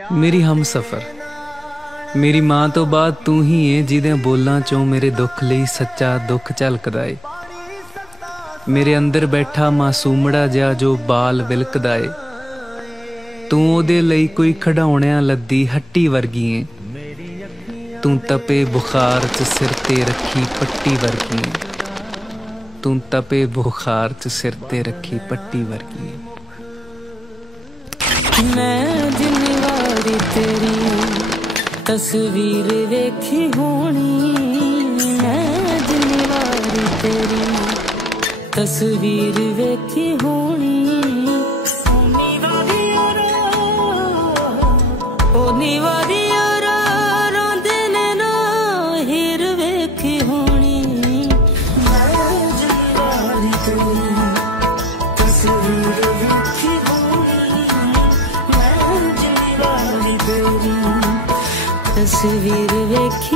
मेरी हम सफ़र मेरी माँ तो बाद तू ही है जिदे बोलां चों मेरे दुख लई सच्चा दुख झलकदा ए। मेरे अंदर बैठा मासूमड़ा जिहा जो बाल विलकदा ए। तू ओदे लई कोई खिडौणियां लद्दी हट्टी वर्गी ए। तू तपे बुखार च सिर ते रखी पट्टी वर्गी ए। तू तपे बुखार च सिर ते रखी पट्टी वर्गी ए। मैं जिम्मेवारी तेरी तस्वीर वेखी होनी। मैं जिम्मेवारी तेरी तस्वीर वेखी होनी। ओ निवारी रोंदे ने ना हीर वेखी होनी। मैं जिम्मेवारी तेरी तस्वीर वेखी तस्वीर वेखी